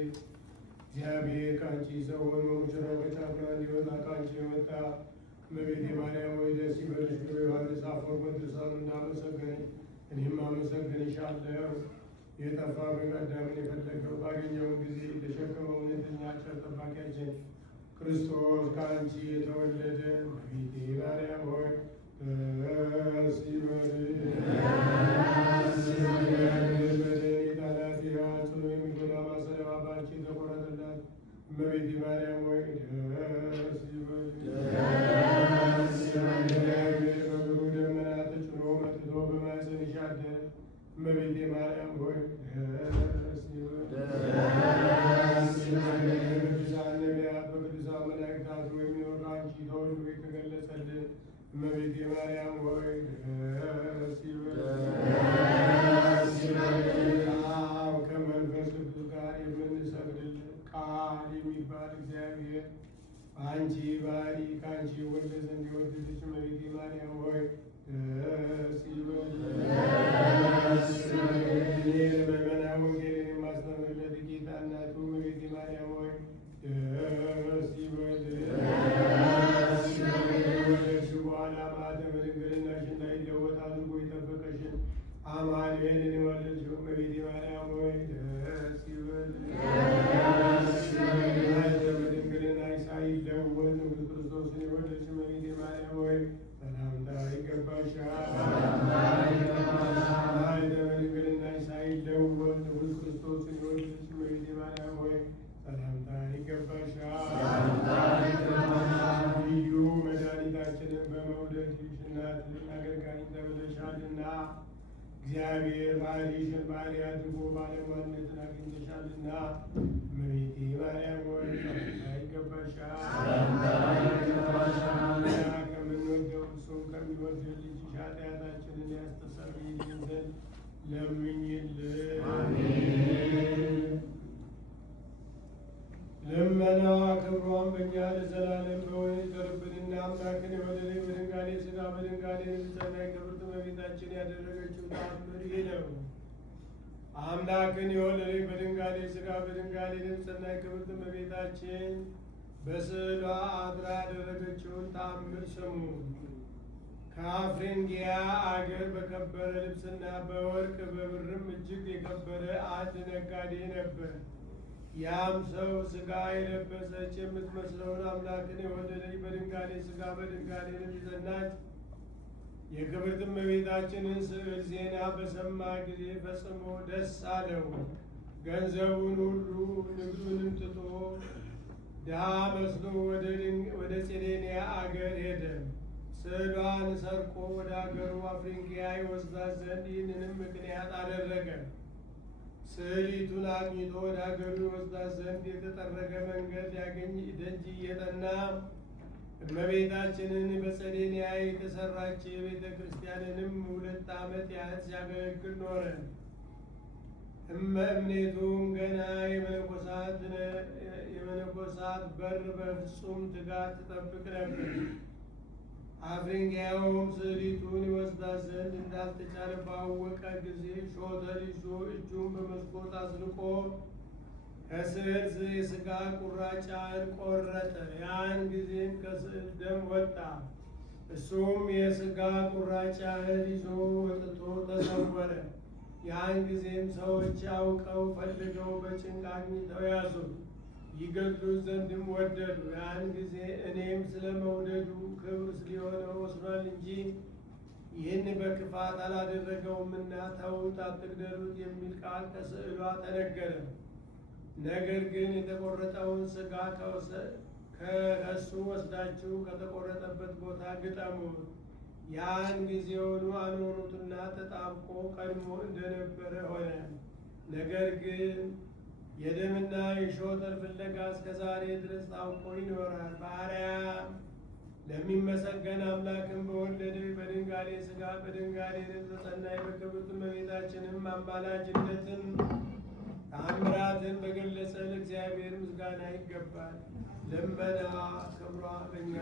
እግዚአብሔር ከአንቺ ሰው ሆኖ ሙሽራው ከጫፍራ እንዲወጣ ከአንቺ የመጣ እመቤቴ ማርያም ሆይ ደስ ይበልሽ ብሎ ዮሐንስ አፈወርቅ በድርሳኑ እንዳመሰገነኝ እኔም አመሰግንሻለሁ። የጠፋ በግ አዳምን የፈለገው ባገኘው ጊዜ የተሸከመው እውነተኛ ቸር ጠባቂያችን ክርስቶስ ከአንቺ የተወለደ እመቤቴ ማርያም ሆይ ደስ ይበልሽ። ጠላት ጽኑ የሚጎዳ ማሰሪያዋ በአንቺ የተቆረጠላት እመቤቴ ማርያም ሆይ ደስ ይበልሽ። በብሩህ ደመና ተጭኖ መጥቶ በማኅፀንሽ አደረ እመቤቴ ማርያም ሆይ ደስ ይበልሽ። በቅዱሳን ነቢያት በቅዱሳን መላእክት አድሮ የሚኖር አንቺ ተወልዶ የተገለጸልን እመቤቴ ማርያም ሆይ ደስ ይበልሽ። አብ ከመንፈስ ቅዱስ ጋር የምንሰግድልን ቃል የሚባል እግዚአብሔር አንቺ ባህሪ ከአንቺ ወልደ ዘንድ የወደደች እመቤቴ ማርያም ሆይ ደስ ይበልሽ። እኔ ለምእመናን ወንጌልን የማስተምርለት ጌታ እናቱ እመቤቴ ማርያም ሆይ ደስ ይበልሽ። ከወለድሽ በኋላ ማኅተመ ድንግልናሽ እንዳይለወጥ አድርጎ የጠበቀሽን አማኑኤልን የወለድሽው እመቤቴ ማርያም ሆይ ደስ ይበልሽ። ማኅተመ ድንግልናሽ ሳይለወጥ ንጉሥ ክርስቶስን የወለድሽ እመቤቴ ማርያም ሆይ ሰላምታ ይገባሻል። ማኅተመ ድንግልናሽ ሳይለወጥ ንጉሥ ክርስቶስን የወለድሽ እመቤቴ ማርያም ሆይ ሰላምታ ይገባሻል። ልዩ መድኃኒታችንን በመውደድሽ እናትሽን አገልጋይ ተብለሻልና እግዚአብሔር ባሕርይሽን ባሕርይ አድርጎ ባለሟልነትን አግኝተሻልና እመቤቴ ማርያም ሆይ ሰላምታ ይገባሻል። ከምንወደው እሱም ከሚወደው ልጅሽ ኃጢአታችንን ያስተሰርይልን ዘንድ ለምኝልን። ልመናዋ ክብሯን በእኛ ለዘላለም በሆነ ይደርብንና አምላክን የወለደች በድንጋሌ ሥጋ በድንጋሌ ንጽሕና ክብርት እመቤታችን ያደረገችው ተአምር ይህ ነው። አምላክን የወለደች በድንጋሌ ሥጋ በድንጋሌ ንጽሕና ክብርት እመቤታችን በስዕሏ አድራ ያደረገችውን ተአምር ስሙ። ከአፍሪንጊያ አገር በከበረ ልብስና በወርቅ በብርም እጅግ የከበረ አንድ ነጋዴ ነበር። ያም ሰው ሥጋ የለበሰች የምትመስለውን አምላክን የወለደች በድንጋሌ ሥጋ በድንጋሌ ንጽሕናች የክብርት እመቤታችንን ስዕል ዜና በሰማ ጊዜ ፈጽሞ ደስ አለው። ገንዘቡን ሁሉ ንግዱንም ትቶ ድሃ መስሎ ወደ ጼሌንያ አገር ሄደ። ስዕሏን ሰርቆ ወደ አገሩ አፍሪንጊያ ይወስዳት ዘንድ ይህንንም ምክንያት አደረገ። ስዕሊቱን አግኝቶ ወደ አገሩ ይወስዳት ዘንድ የተጠረገ መንገድ ሊያገኝ ደጅ እየጠና እመቤታችንን በጸሌንያ የተሰራች የቤተ ክርስቲያንንም 2 ዓመት ያህል ሲያገለግል ኖረ። እምኔቱም ገና የመነኮሳት በር በፍጹም ትጋት ትጠብቅ ነበር። አፍሪንጊያውም ስዕሊቱን ይወስዳት ዘንድ እንዳልተቻለ ባወቀ ጊዜ ሾተል ይዞ እጁን በመስኮት አስልቆ ከስዕል የሥጋ ቁራጫን ቆረጠ። ያን ጊዜም ከስዕል ደም ወጣ። እሱም የሥጋ ቁራጭ ያህል ይዞ ወጥቶ ተሰወረ። ያን ጊዜም ሰዎች አውቀው ፈልገው በጭንቅ አግኝተው ያዙት፣ ይገድሉት ዘንድም ወደዱ። ያን ጊዜ እኔም ስለ መውደዱ ክብር ሊሆነው ወስኗል እንጂ ይህን በክፋት አላደረገውምና ተዉት፣ አትግደሉት የሚል ቃል ከስዕሏ ተነገረ። ነገር ግን የተቆረጠውን ሥጋ ከእሱ ወስዳችሁ ከተቆረጠበት ቦታ ግጠሙት። ያን ጊዜውኑ አኖሩትና ተጣብቆ ቀድሞ እንደነበረ ሆነ። ነገር ግን የደምና የሾተል ፍለጋ እስከ ዛሬ ድረስ ታውቆ ይኖራል። በአርያም ለሚመሰገን አምላክም በወለደ በድንጋሌ ሥጋ በድንጋሌ በጸናች በክብርት እመቤታችንም አማላጅነትን ተአምራትን በገለጸ ለእግዚአብሔር ምስጋና ይገባል። ልመናዋ ክብሯ በእኛ